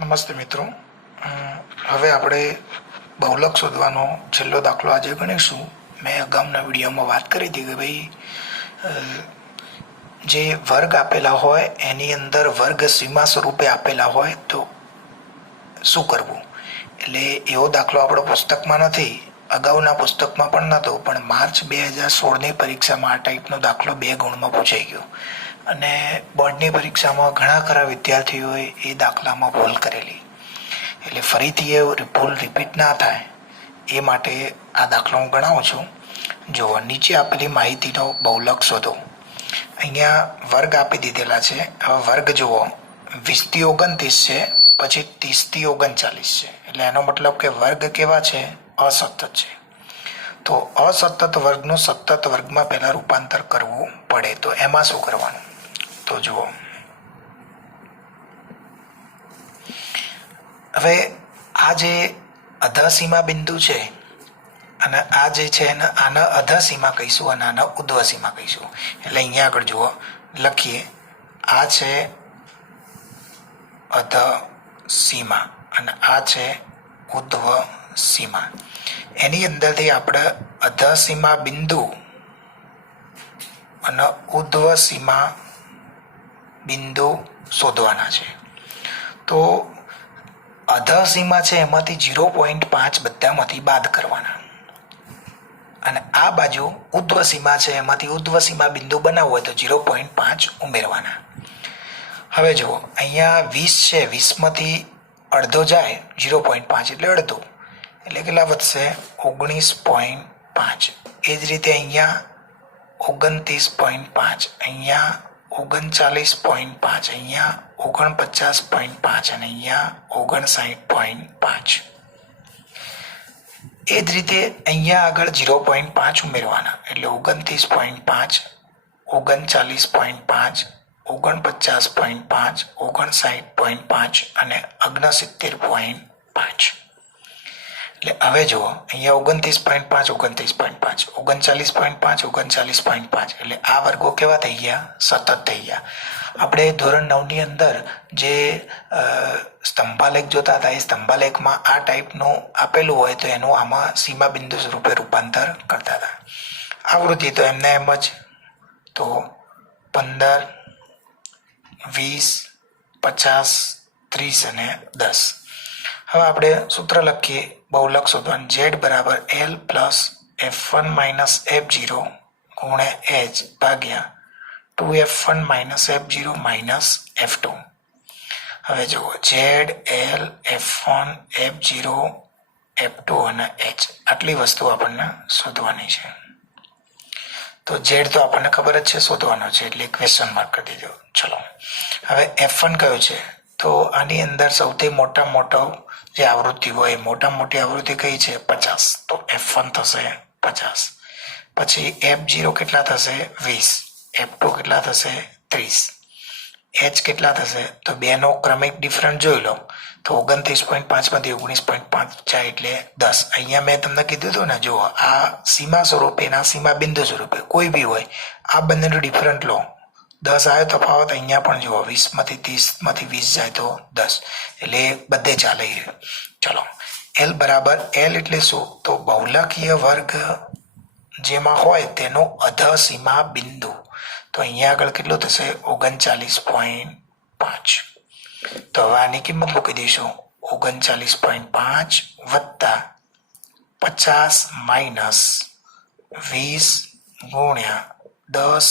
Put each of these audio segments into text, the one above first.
નમસ્તે મિત્રો. હવે આપણે બહુલક શોધવાનો છેલ્લો દાખલો આજે ગણીશું. મેં અગાઉના વિડીયોમાં વાત કરી હતી કે ભાઈ જે વર્ગ આપેલા હોય એની અંદર વર્ગ સીમા સ્વરૂપે આપેલા હોય તો શું કરવું. એટલે એવો દાખલો આપણો પુસ્તકમાં નથી, અગાઉના પુસ્તકમાં પણ નહોતો, પણ માર્ચ 2016ની પરીક્ષામાં આ ટાઈપનો દાખલો 2 ગુણમાં પૂછાઈ ગયો અને બોર્ડની પરીક્ષામાં ઘણા ખરા વિદ્યાર્થીઓએ એ દાખલામાં ભૂલ કરેલી. એટલે ફરીથી એ ભૂલ રિપીટ ના થાય એ માટે આ દાખલો હું ગણાવું છું. જો નીચે આપેલી માહિતીનો બહુલક શોધો. અહીંયા વર્ગ આપી દીધેલા છે. હવે વર્ગ જુઓ, 20 થી 29 છે, પછી 30 થી 39 છે. એટલે એનો મતલબ કે વર્ગ કેવા છે? અસતત છે. તો અસતત વર્ગનું સતત વર્ગમાં પહેલા રૂપાંતર કરવું પડે. તો એમાં શું કરવાનું? તો જુઓ, હવે આ જે અધસીમા બિંદુ છે અને આ જે છે એને આના અધસીમા કહીશું અને આના ઉધ્વસીમા કહીશું. એટલે અહીંયા આગળ જુઓ, લખીએ, આ છે અધસીમા અને આ છે ઉધ્વસીમા. એની અંદરથી આપણે અધસીમા બિંદુ અને ઉધ્વસીમા બિંદુ શોધવાના છે. તો અધસીમા છે એમાંથી 0.5 બધામાંથી બાદ કરવાના અને આ બાજુ ઉધ્વસીમા છે એમાંથી ઉધ્વસીમા બિંદુ બનાવવું હોય તો 0.5 ઉમેરવાના. હવે જુઓ, અહીંયા 20 છે, 20માંથી અડધો જાય 0.5 એટલે અડધો, એટલે કેટલા વધશે? 19.5. એ જ રીતે અહીંયા 29.5, અહીંયા 39.5, અહીંયા 49.5 અને અહીંયા 59.5. એ જ રીતે અહીંયા આગળ 0.5 ઉમેરવાના એટલે 29.5, 39.5, 49.5, 59.5 અને 69.5. એટલે હવે જુઓ, અહીંયા 29.5, 29.5, 39.5, 39.5. એટલે આ વર્ગો કેવા થઈ ગયા? સતત થઈ ગયા. આપણે ધોરણ 9ની અંદર જે સ્તંભાલેખ જોતા હતા, એ સ્તંભાલેખમાં આ ટાઈપનું આપેલું હોય તો એનું આમાં સીમા બિંદુ સ્વરૂપે રૂપાંતર કરતા હતા. આવૃત્તિ તો એમને એમ જ, તો 15, 20, 50, 30 અને 10. હવે આપણે સૂત્ર લખીએ બહુલક શોધવાનું. Z બરાબર L plus F1 minus F0 ગુણ્યા H ભાગ્યા 2F1 minus F0 minus F2. હવે જુઓ, Z, L, F1, F0, F2 અને H, આટલી વસ્તુ આપણને શોધવાની છે. તો Z તો આપણને ખબર જ છે શોધવાનો છે, એટલે ક્વેશ્ચન માર્ક કરી દીધો. ચલો, હવે F1 કયો છે? તો આની અંદર સૌથી મોટો જે આવૃત્તિ હોય, મોટા મોટી આવૃત્તિ કઈ છે? 50. તો F1 થશે 50. પછી F0 કેટલા થશે? 20. F2 કેટલા થશે? 30. H કેટલા થશે? તો બેનો ક્રમિક ડિફરન્સ જોઈ લો તો 29.5 માંથી 19.5 જાય એટલે 10. અહીંયા મેં તમને કીધું હતું ને, જુઓ, આ સીમા સ્વરૂપે ના સીમા બિંદુ સ્વરૂપે કોઈ બી હોય, આ બંનેનો ડિફરન્ટ લો. 10 આવ્યો તફાવત. અહીંયા પણ જુઓ, 20 માંથી 30 માંથી 20 જાય તો 10, એટલે બધે ચાલે. ચલો, L બરાબર L એટલે શું? તો બહુલકીય વર્ગ જેમાં હોય તેનો અધસીમા બિંદુ. તો અહીંયા આગળ કેટલું થશે? 39.5. તો હવે આની કિંમત મૂકી દઈશું. 39.5 વત્તા 50 માઇનસ 20 ગુણ્યા 10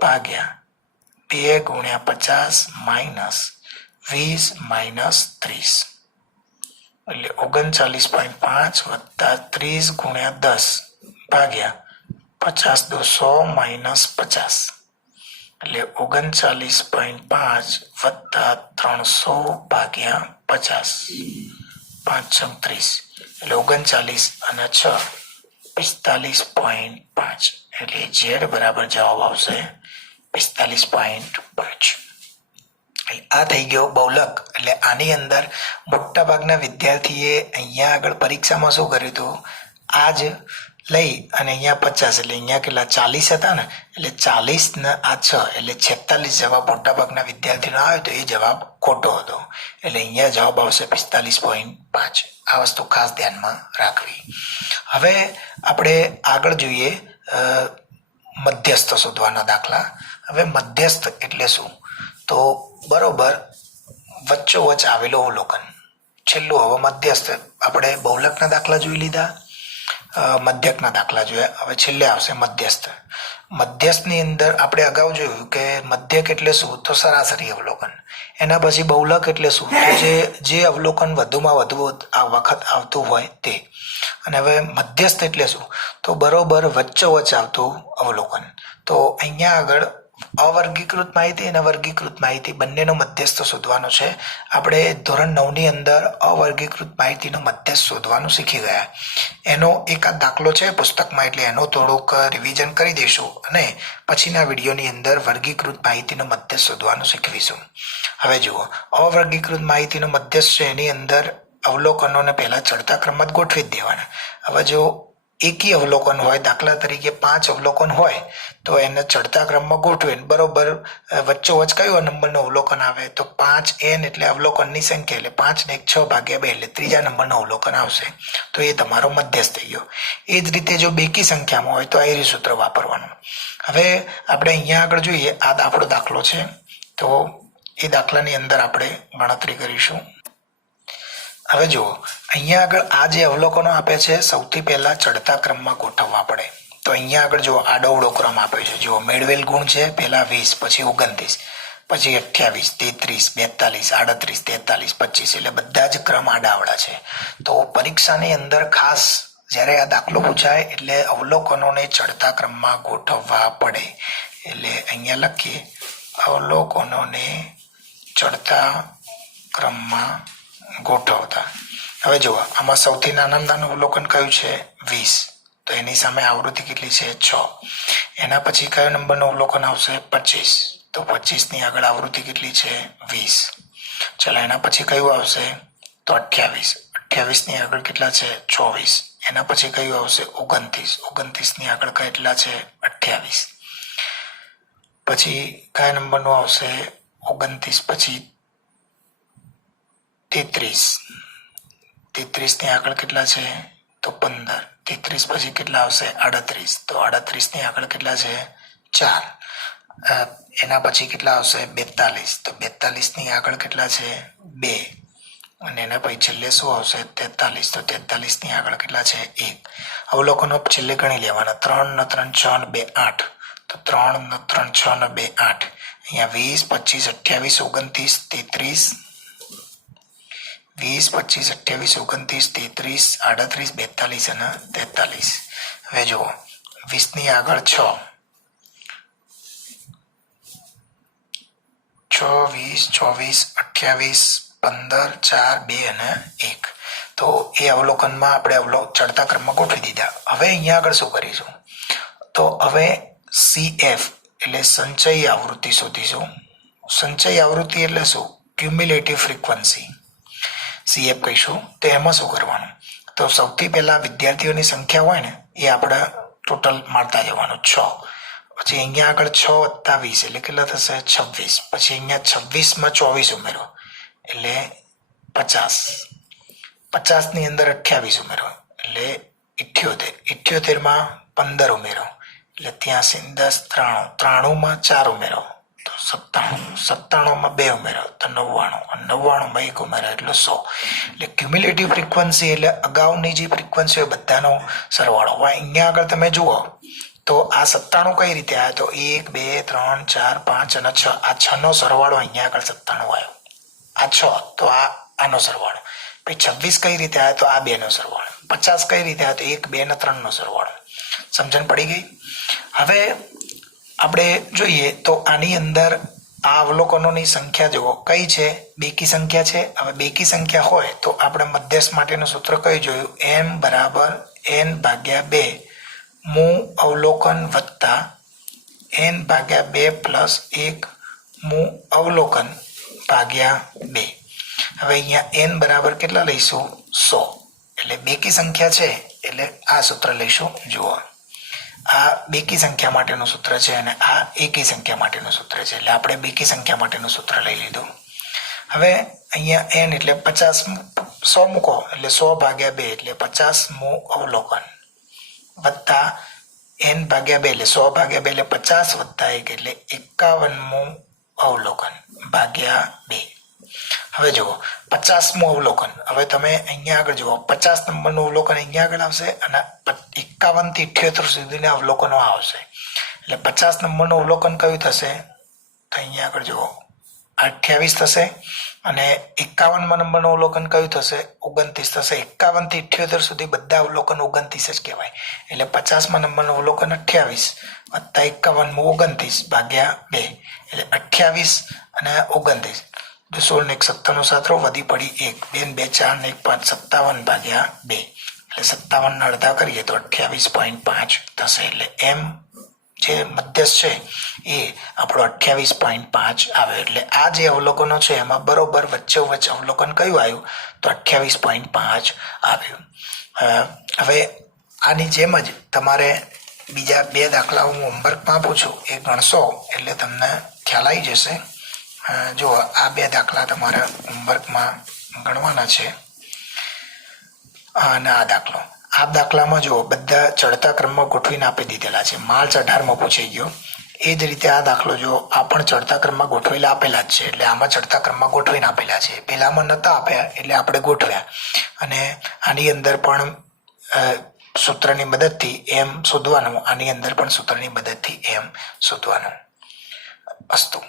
ભાગ્યા 2 ગુણ્યા 50 માઇનસ 20 માઇનસ 30. એટલે 39.5 વત્તા 30 ગુણ્યા 10 ભાગ્યા 50 દો 100 માઇનસ 50. એટલે 39.5 વત્તા 300 ભાગ્યા 50, 5 30. એટલે 39 અને 6 45.5. એટલે Z બરાબર જવાબ આવશે 45.5. આ થઈ ગયો બહુલક. એટલે આની અંદર મોટા ભાગના વિદ્યાર્થીએ અહીંયા આગળ પરીક્ષામાં શું કર્યું હતું? આ જ લઈ અને અહીંયા 50 એટલે અહીંયા કેટલા 40 હતા ને, એટલે 40 ને આ 6 એટલે 46 જવાબ મોટાભાગના વિદ્યાર્થીનો આવ્યો તો એ જવાબ ખોટો હતો. એટલે અહીંયા જવાબ આવશે 45.5. આ વસ્તુ ખાસ ધ્યાનમાં રાખવી. હવે આપણે આગળ જોઈએ મધ્યસ્થ શોધવાના દાખલા. હવે મધ્યસ્થ એટલે શું? તો બરોબર વચ્ચોવચ આવેલો અવલોકન. છેલ્લું હવે મધ્યસ્થ. આપણે બહુલકના દાખલા જોઈ લીધા, મધ્યકના દાખલા જોયા. હવે છેલ્લે આવશે મધ્યસ્થ. મધ્યસ્થની અંદર આપણે અગાઉ જોયું કે મધ્યક એટલે શું? તો સરાસરી અવલોકન. એના પછી બહુલક એટલે શું? તો જે અવલોકન વધુમાં વધુ આ વખત આવતું હોય તે. અને હવે મધ્યસ્થ એટલે શું? તો બરોબર વચ્ચોવચ આવતું અવલોકન. તો અહીંયા આગળ અવર્ગીકૃત માહિતી અને વર્ગીકૃત માહિતી બંનેનો મધ્યસ્થ શોધવાનો છે. આપણે ધોરણ 9 ની અંદર અવર્ગીકૃત માહિતીનો મધ્યસ્થ શોધવાનું શીખી ગયા. એનો એકાદ દાખલો છે પુસ્તકમાં, એટલે એનો થોડુંક રિવિઝન કરી દઈશું અને પછીના વિડીયોની અંદર વર્ગીકૃત માહિતીનો મધ્યસ્થ શોધવાનું શીખવીશું. હવે જુઓ, અવર્ગીકૃત માહિતીનો મધ્યસ્થ છે એની અંદર અવલોકનોને પહેલા ચડતા ક્રમમાં જ ગોઠવી જ દેવાના. હવે જો એકી અવલોકન હોય, દાખલા તરીકે 5 અવલોકન હોય તો એને ચડતા ક્રમમાં ગોઠવીને બરોબર વચ્ચોવચ કયો નંબરનું અવલોકન આવે? તો 5n એટલે અવલોકનની સંખ્યા, એટલે 5 ને 1 6 ભાગ્યા 2 એટલે ત્રીજા નંબરનું અવલોકન આવશે. તો એ તમારો મધ્યસ્થ થઈ ગયો. એ જ રીતે જો બેકી સંખ્યામાં હોય તો આયરી સૂત્ર વાપરવાનું. હવે આપણે અહીંયા આગળ જોઈએ, આ આપણો દાખલો છે તો એ દાખલાની અંદર આપણે ગણતરી કરીશું. હવે જુઓ, અહીંયા આગળ આ જે અવલોકનો આપે છે સૌથી પહેલા ચડતા ક્રમમાં ગોઠવવા પડે. તો અહીંયા આગળ જો આડોઅવળો ક્રમ આપ્યો છે. જુઓ, મેળવેલ ગુણ છે પહેલા 20, પછી 29, પછી 28, 33, 42, 38, 43, 25, એટલે બધા જ ક્રમ આડાઅવળા છે. તો પરીક્ષાની અંદર ખાસ જ્યારે આ દાખલો પૂછાય એટલે અવલોકનોને ચડતા ક્રમમાં ગોઠવવા પડે. એટલે અહીંયા લખીએ અવલોકનોને ચડતા ક્રમમાં ગોઠવતા. હવે જુઓ, આમાં સૌથી નાનું અવલોકન કયું છે? 20. તો એની સામે આવૃત્તિ કેટલી છે? 6. એના પછી કયો નંબરનું અવલોકન આવશે? 25. તો 25 ની આગળ આવૃત્તિ કેટલી છે? 20. ચલો, એના પછી કયું આવશે? તો 28. 28 ની આગળ કેટલા છે? 24. એના પછી કયું આવશે? 29. 29 ની આગળ કેટલા છે? 28. પછી કયા નંબરનું આવશે? 29 પછી 33. 33 ની આગળ કેટલા છે? તો 15. 33 પછી કેટલા આવશે? 38. તો 38 ની આગળ કેટલા છે? 4. એના પછી કેટલા આવશે? 42. તો 42 ની આગળ કેટલા છે? 2. અને એના પછી છેલ્લે શું આવશે? 43. તો 43 ની આગળ કેટલા છે? 1. અવલોકનો છેલ્લે ગણી લેવાના. 3 ને 3 6 ને 2 8. તો 3 ને 3 6 ને 2 8. અહીંયા 20, 25, 28, 29, 30, 20, 25, 28, 29, 30, 38, 42 અને 43. હવે જુઓ, 20 ની આગળ 6, 20, 24, 28, 15, 4, 2 અને 1. તો એ અવલોકનમાં આપણે ચડતા ક્રમમાં ગોઠવી દીધા. હવે અહીંયા આગળ શું કરીશું? તો હવે CF એટલે સંચય આવૃત્તિ શોધીશું. સંચય આવૃત્તિ એટલે શું? ક્યુમ્યુલેટિવ ફ્રીક્વન્સી CF કહીશું. તો એમાં શું કરવાનું? તો સૌથી પહેલા વિદ્યાર્થીઓની સંખ્યા હોય ને એ આપણે ટોટલ મારતા જવાનું 6. પછી અહીંયા આગળ 6 વત્તા 20 એટલે કેટલા થશે? 26. પછી અહીંયા 26 માં 24 ઉમેરો એટલે 50. 50 ની અંદર 28 ઉમેરો એટલે 78. 78 માં 15 ઉમેરો એટલે 83, 10, 93 માં 4 ઉમેરો તો 97. 97 માં 2 ઉમેરો તો 99. 99 માં 1 ઉમેરો એટલે 100. એટલે ક્યુમ્યુલેટિવ ફ્રીક્વન્સી એટલે અગાઉની જે ફ્રીક્વન્સીઓ બધાનો સરવાળો હોય. અહીંયા આગળ તમે જુઓ તો આ 97 કઈ રીતે આવ્યા? તો 1, 2, 3, 4, 5 અને 6. આ 6 નો સરવાળો અહીંયા આગળ 97 આવ્યો. આ 6 તો આનો સરવાળો. પછી 26 કઈ રીતે આવ્યા? તો આ 2 નો સરવાળો. 50 કઈ રીતે આવ્યા? તો 1, 2 અને 3 નો સરવાળો. સમજણ પડી ગઈ? હવે આપણે જોઈએ તો આની અંદર આ અવલોકનોની સંખ્યા જુઓ કઈ છે? બેકી સંખ્યા છે. હવે બેકી સંખ્યા હોય તો આપણે મધ્યસ્થ માટેનું સૂત્ર કયું જોયું? m બરાબર n ભાગ્યા 2 મૂ અવલોકન વત્તા n ભાગ્યા 2 પ્લસ 1 મૂ અવલોકન ભાગ્યા 2. હવે અહીંયા n બરાબર કેટલા લઈશું? 100. એટલે બેકી સંખ્યા છે એટલે આ સૂત્ર લઈશું. જુઓ, આ બેકી સંખ્યા માટેનું સૂત્ર છે અને આ એકી સંખ્યા માટેનું સૂત્ર છે. એટલે આપણે બેકી સંખ્યા માટેનું સૂત્ર લઈ લીધું. હવે અહીંયા n એટલે 50, 100 મૂકો એટલે 100 ભાગ્યા 2 એટલે 50મું અવલોકન વત્તા n ભાગ્યા 2 એટલે 100 ભાગ્યા 2 એટલે 50 વત્તા 1 એટલે 51મું અવલોકન ભાગ્યા 2. હવે જુઓ 50મું અવલોકન. હવે તમે અહીંયા આગળ જુઓ 50 નંબરનું અવલોકન અહીંયા આગળ આવશે અને 51 થી 78 સુધીના અવલોકનો આવશે. એટલે 50 નંબરનું અવલોકન કયું થશે? તો અહીંયા આગળ જુઓ 28 થશે અને 51 નંબરનું અવલોકન કયું થશે? 29 થશે. 51 થી 78 સુધી બધા અવલોકન 29 જ કહેવાય. એટલે 50મા નંબરનું અવલોકન 28 વત્તા 51મું 29 ભાગ્યા 2 એટલે 28 અને 29. 16 ને 1 57 સાતરો વધી પડી 1 2 4 ને 1 5 57 ભાગ્યા 2 એટલે 57 ના અડધા કરીએ તો 28.5 થશે. એટલે m જે મધ્યસ્થ છે એ આપણો 28.5 આવે. એટલે આ જે અવલોકનો છે એમાં બરોબર વચ્ચે અવલોકન કયું આવ્યું? તો 28.5 આવ્યું. હવે આની જેમ જ તમારે બીજા 2 દાખલા હું હોમવર્કમાં પૂછું એ ગણશો એટલે તમને ખ્યાલ આવી જશે. જો આ 2 દાખલા તમારા હોમવર્કમાં ગણવાના છે અને આ દાખલામાં જો બધા ચડતા ક્રમમાં ગોઠવીને આપી દીધેલા છે. માર્ચ 18માં પૂછાઈ ગયો. એ જ રીતે આ દાખલો જો આ પણ ચડતા ક્રમમાં ગોઠવેલા આપેલા જ છે. એટલે આમાં ચડતા ક્રમમાં ગોઠવીને આપેલા છે. પેલામાં નહોતા આપ્યા એટલે આપણે ગોઠવ્યા. અને આની અંદર પણ સૂત્રની મદદથી એમ શોધવાનું, આની અંદર પણ સૂત્રની મદદથી એમ શોધવાનું. અસ્તુ.